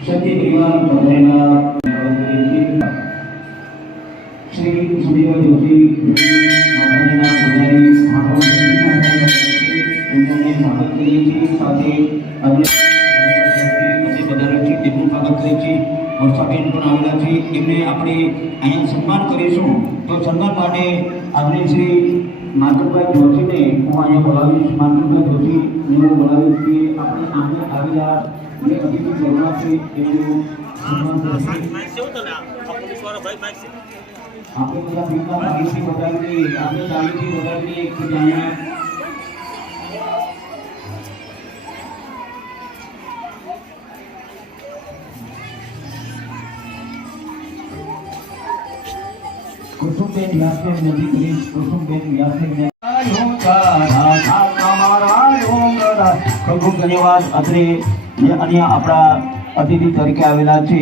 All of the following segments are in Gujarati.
सत्य परिवार पधारेला श्री सुदेव जोशी माताजीना पुजारी એમને સ્વાગત કરીએ છીએ સાથે આજે પધારેલ છે તેમનું સ્વાગત કરીએ છીએ વર્ષાબેન પણ આવેલા છે એમને આપણે અહીંયા સન્માન કરીશું તો સન્માન માટે આપણે શ્રી માધવભાઈ જોશીને હું અહીંયા બોલાવીશ માધવભાઈ જોશીને હું બોલાવીશ કે આપણે આને આવેલા જે અતિથિ પ્રોગ્રામ છે એનું સન્માન કરીશું આપણે બધા ભીમના તાળીથી વધારીએ આપણે તાળીથી વધારીએ કે અહીંયા कुसुमबेन व्यासने विनती करी कुसुमबेन व्यासने ખૂબ ખૂબ ધન્યવાદ અત્રે જે અન્ય આપણા અતિથિ તરીકે આવેલા છે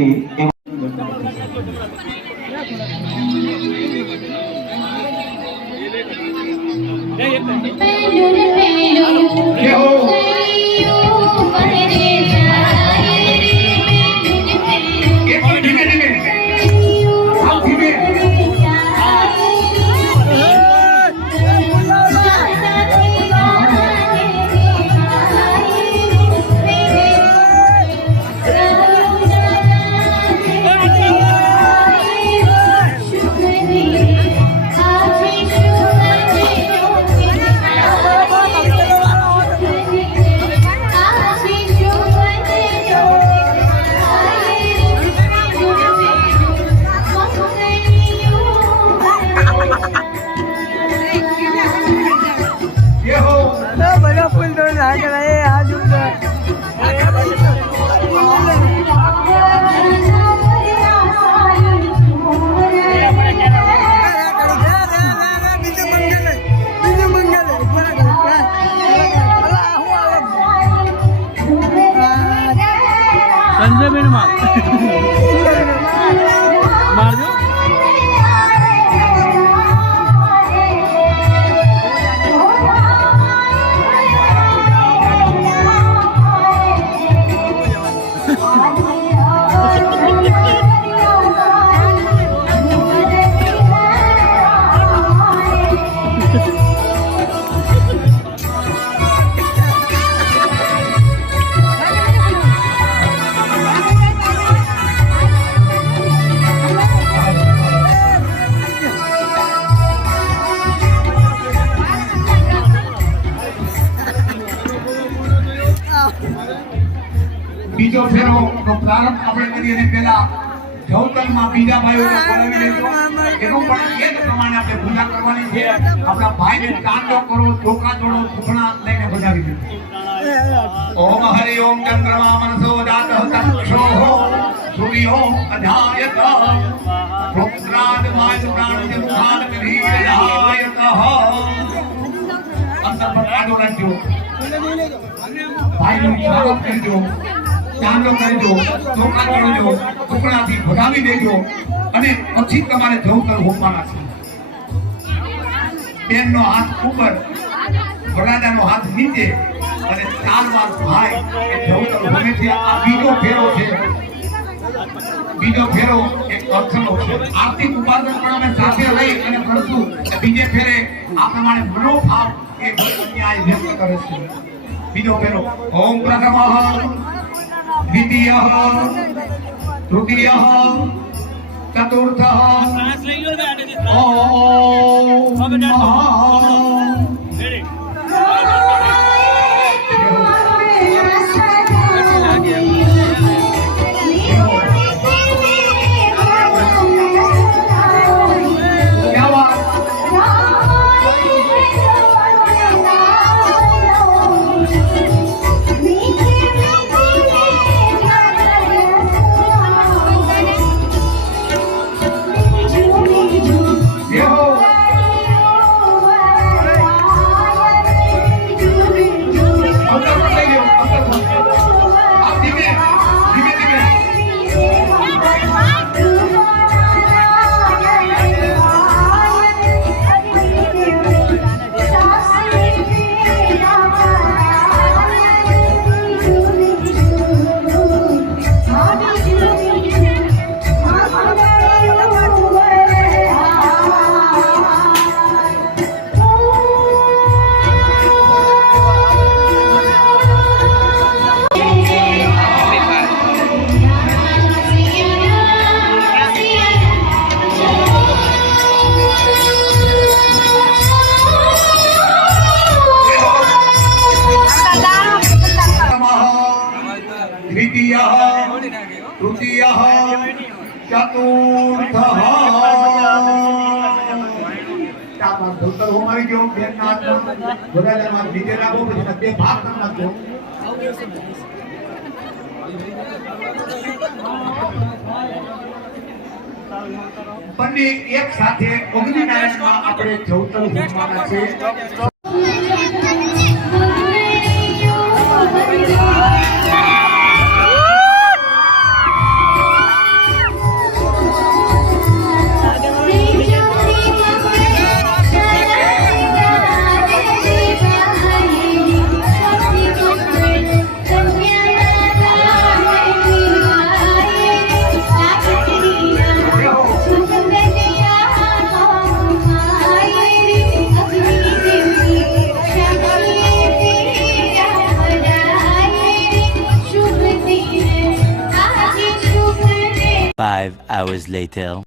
સંજયબેન માર મારજો બીજો ફેરો તો પ્રારંભ આપણે કરીએ અને પહેલા જવતલમાં બીજા ભાઈઓને બોલાવી લેજો એનું પણ એ જ પ્રમાણે આપણે પૂજા કરવાની છે આપણા ભાઈને કાંડો કરો ચોખા જોડો સુખણા લઈને બજાવી દેજો ઓમ હરિ ઓમ ચંદ્રમા મનસો જાતઃ તક્ષોઃ સૂર્યો અધાયત પ્રોક્રાદ માયુરાણ મુખાન વિધીયત અંતર પર કાંડો રાખજો ભાઈનું સ્વાગત કરજો ચાંદલો કરજો ચોખા કરજો ટુકડાથી ભગાવી દેજો અને પછી તમારે જવતલ હોમવાના છે બેનનો હાથ ઉપર વરરાજાનો હાથ નીચે અને 4 વાર ભાઈ એ જવતલ હોમે છે આ બીજો ફેરો છે બીજો ફેરો એક અર્થનો છે આર્થિક ઉપાર્જન પણ અમે સાથે લઈ અને કરશું બીજે ફેરે આ પ્રમાણે મનોભાવ એ ન્યાય વ્યક્ત કરે છે બીજો ફેરો ઓમ પ્રથમઃ દ્વિતીયઃ તૃતીયઃ ચતુર્થઃ ઓમ ચતુર્થ ચાલો ધોતર હોમાવી દો બેન ના હાથમાં બોલાડામાં નીચે રાખો પછી બે ભાગ કરી નાખો બંને એક સાથે અગ્નિનારાયણમાં આપણે ધોતર હોમવાના છે Five hours later.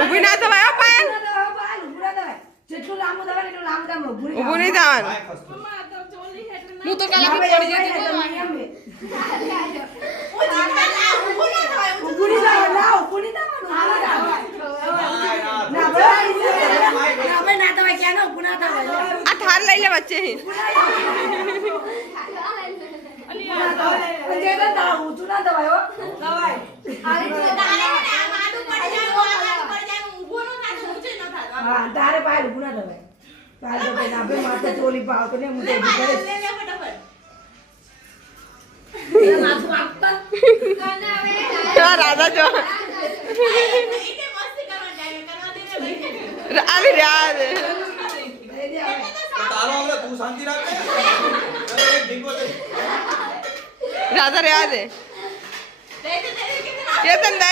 ઉભી ના થવાય પાયન જેટલું લાંબુ દવા એટલું લાંબુ દવા ઊભું નહીં થવાનું હું તો કાલે પડી જતી આ થાર લઈ લે વચ્ચે તારે પાય ઉભું ના થવાય તારે તો કઈ નાભે માથે ચોલી પાવ તો ને હું તો રાધા જો આવી રહ્યા રાધા રહ્યા દે કેતન દે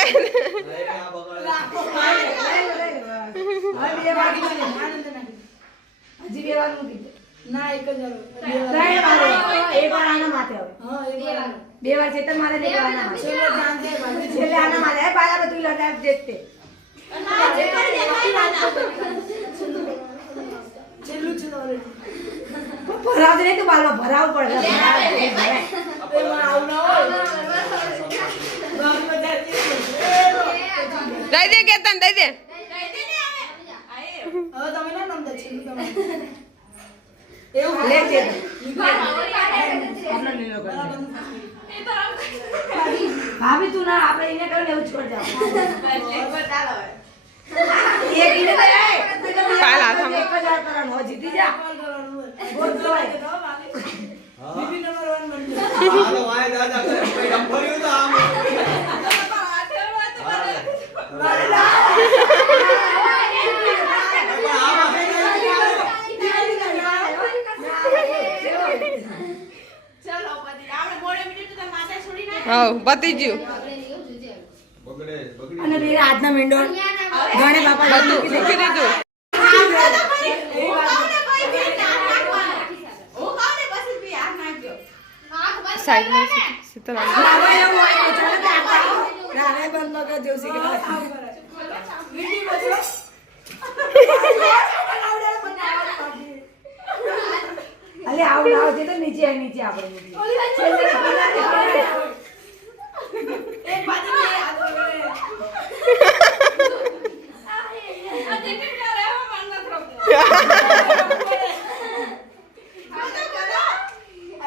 હજી બે વાર મૂકી દે ના એક જ એક વાર આના માથે આવે હા બે વાર ચેતન મારે ને આના માથે છેલ્લે આના માથે એ પાલા તું લડા દેતે છેલ્લું છે ભરાવ દે તો બાલમાં ભરાવ પડે એમાં આવ ના હોય દઈ દે કેતન દઈ દે હવે તમે ના નંબર છે એવું લે છે ભાભી તું ના આપણે એને કરીને એવું જ કર જાવ એક ઇને તો કાલ આથમ 1000 કરવાનો હો જીતી જા બોલ તો બીબી નંબર 1 બની હાલો વાય દાદા કરે કોઈ ડંફર્યું તો આમ હા પતી ગયું અને બે આજના મેંડો ગણે બાપા બધું મૂકી દીધું સાઈડમાં સીતલ આવી રાવે એવું હોય તો ચાલે તો આપા રાવે બંધ મગજ જોશી કે વીટી બજો અલે આવ લાવ જે તો નીચે આપણે એક બાજુ મે આ તો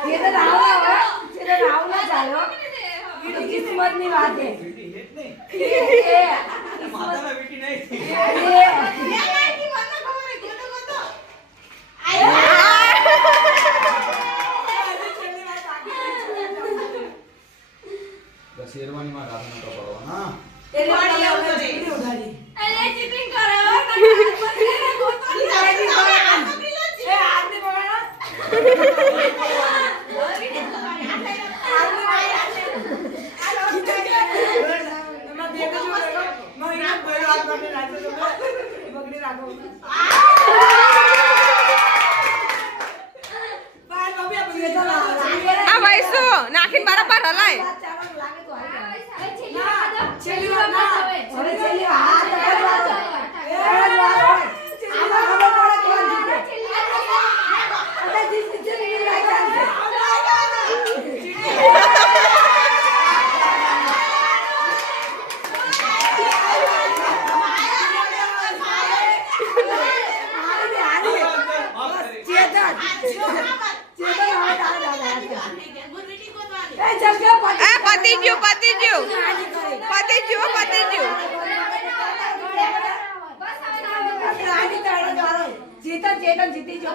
ये तो राव ना चालो किस्मत ની વાત है માતાના બેટી નહીં શેરવાની માં રાત નતો પડવાના એટલે વાળી આવતો છે ઉડાડી અલે ચીટિંગ કરે હો એ આદમી બગાડો આ ભાઈ શું નાખીને બરાબર હલાય છેલ્લી વાર હવે છેલ્લી હાથ પતી ગયું ચેતન જીતી જો